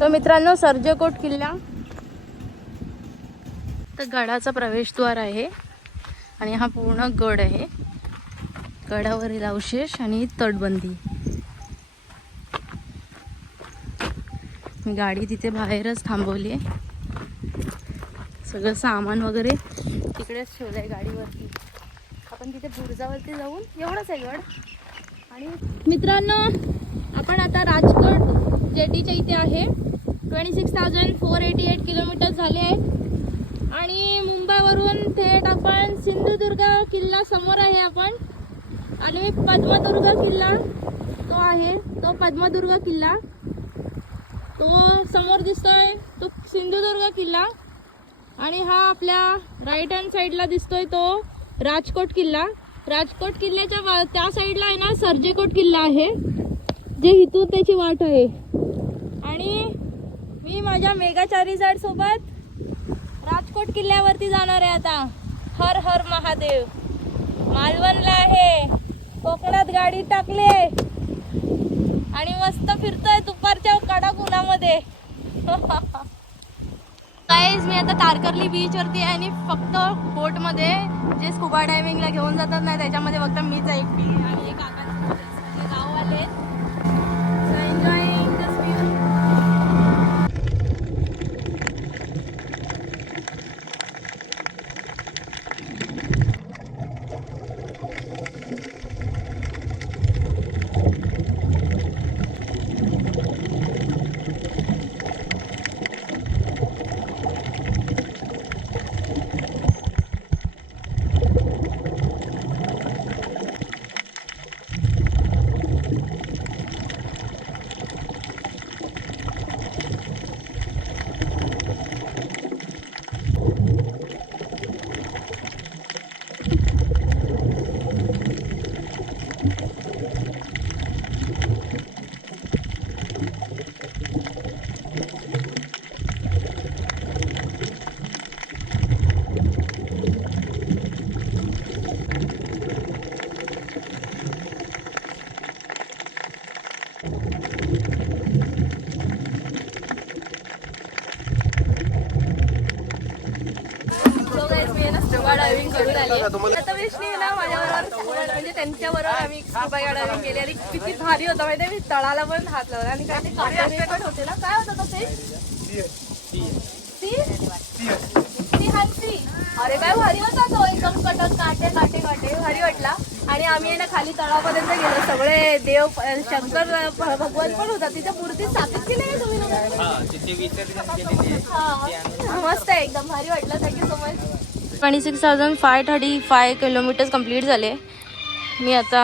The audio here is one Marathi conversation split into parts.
तर मित्रांनो, सर्जेकोट किल्ला तर गडाचा प्रवेशद्वार आहे आणि हा पूर्ण गड आहे. गडावरील अवशेष आणि तटबंदी. मी गाडी तिथे बाहेरच थांबवली आहे. सगळं सामान वगैरे तिकडेच ठेवलं आहे गाडीवरती. आपण तिथे बुरुजावरती जाऊन, एवढंच आहे गड. आणि मित्रांनो, आपण आता राजकोट जेटीच्या इथे आहे. 26,488 किलोमीटर झाले आहेत आणि मुंबईवरून थेट आपण सिंधुदुर्ग किल्ला समोर आहे आपण. आणि पद्मदुर्ग किल्ला तो आहे, तो पद्मदुर्ग किल्ला तो समोर दिसतोय, तो सिंधुदुर्ग किल्ला. आणि हा आपल्या राईट हँड साईडला दिसतोय तो राजकोट किल्ला. राजकोट किल्ल्याच्या त्या साईडला आहे ना सर्जेकोट किल्ला आहे, जे इथून त्याची वाट आहे. आणि मी माझ्या मेगाचारी झाड सोबत राजकोट किल्ल्यावरती जाणार आहे आता. हर हर महादेव. मालवणला आहे, कोकणात गाडी टाकले आणि मस्त फिरतोय दुपारच्या कडक उन्हामध्ये. गाईज, मी आता तारकर्ली बीच वरती आहे आणि फक्त बोट मध्ये जे स्कुबा डायव्हिंगला घेऊन जातात ना त्याच्यामध्ये फक्त मीच एकटी आणि एक काकांचे गाव आले. एन्जॉयिंग दिस व्ह्यू. डायव्हिंग करून आली. आता विष्णू ना माझ्याबरोबर, म्हणजे त्यांच्याबरोबर आम्ही स्कुबा डायव्हिंग केली आणि किती भारी होता माहिती आहे. मी तळाला पण हात लावला आणि काय ते काटे पण होते ना. काय होतं तो फिश? हंसी. अरे काय भारी होता तो, एकदम कटक काटे काटे काटे भारी वाटला. आणि आम्ही ना खाली तळापर्यंत गेलो. सगळे देव, शंकर भगवान पण होता तिथे. मूर्ती स्थापित केली आहे तुम्ही लोक? मस्त आहे, एकदम भारी वाटलं. Thank you so much. 26,535 kilometres complete झाले. मी आता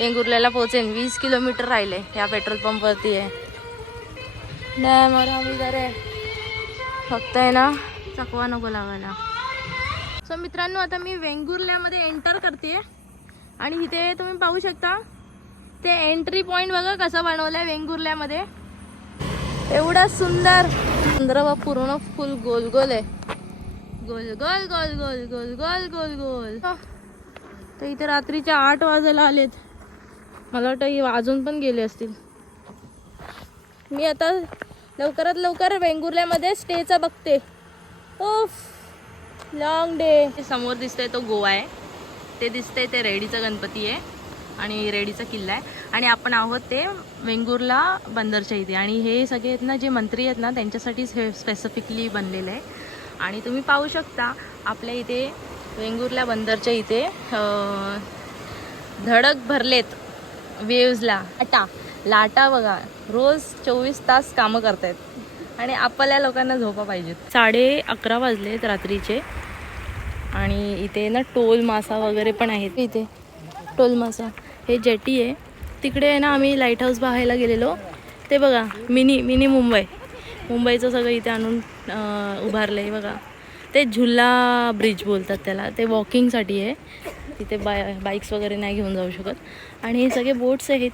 वेंगुर्ल्याला पोहोचेन. 20 किलोमीटर राहिले. या पेट्रोल पंपवरती आहे. नाही मला मी जरा फक्त आहे ना चकवा नको लावायला. सो मित्रांनो, आता मी वेंगुर्ल्यामध्ये एंटर करते आणि इथे तुम्ही पाहू शकता ते एंट्री पॉईंट बघा कसा बनवलाय वेंगुर्ल्यामध्ये. एवढा सुंदर चंद्र पूर्ण फुल गोल गोल आहे. गोल गोल गोल गोल गोल गोल गोल गोल. तर इथे रात्रीचे 8 वाजायला आलेत. मला वाटतं ही वाजून पण गेले असतील. मी आता लवकरात लवकर वेंगुर्ल्यामध्ये स्टेचा बघते. ओफ, लॉंग डे. समोर दिसतंय तो गोवा आहे. ते दिसतंय ते रेडीचा गणपती आहे आणि रेडीचा किल्ला आहे. आणि आपण आहोत ते वेंगुर्ला बंदरच्या इथे. आणि हे सगळे आहेत ना जे मंत्री आहेत ना त्यांच्यासाठीच हे स्पेसिफिकली बनलेलं आहे. आणि तुम्ही पाहू शकता आपल्या इथे वेंगुर्ला बंदरच्या इथे धडक भरलेत वेव्हजला. लाटा बघा रोज 24 तास कामं करतायत आणि आपल्या लोकांना झोपा पाहिजेत. 11:30 वाजलेत रात्रीचे. आणि इथे ना टोल मासा वगैरे पण आहेत. इथे टोल मासा हे जेटी आहे. तिकडे आहे ना आम्ही लाईट हाऊस पाहायला गेलेलो. ते बघा मिनी मुंबईचं सगळं इथे आणून उभारलं आहे बघा. ते झुला ब्रिज बोलतात त्याला. ते वॉकिंगसाठी आहे. तिथे बाईक्स वगैरे नाही घेऊन जाऊ शकत. आणि हे सगळे बोट्स आहेत.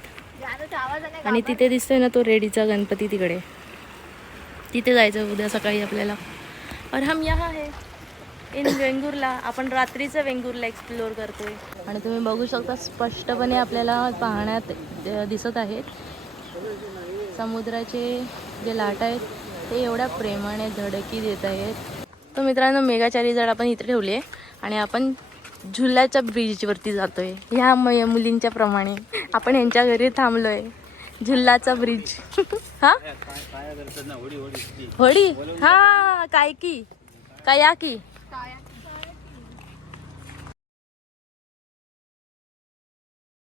आणि तिथे दिसतोय ना तो रेडीचा गणपती तिकडे. तिथे जायचं उद्या सकाळी आपल्याला. और हम यहाँ है इन वेंगुर्ला. आपण रात्रीचं वेंगुर्ला एक्सप्लोअर करतोय. आणि तुम्ही बघू शकता स्पष्टपणे आपल्याला पाहण्यात दिसत आहेत समुद्राचे जे लाट आहेत ते एवढ्या प्रेमाने धडकी देत आहेत. तर मित्रांनो, मेघाचारी जड आपण इथे ठेवली आहे आणि आपण झुल्याच्या ब्रिजवरती जातोय. ह्या मुलींच्या प्रमाणे आपण यांच्या घरी थांबलोय. झुल्याचा ब्रिज. हा होडी, हा काय की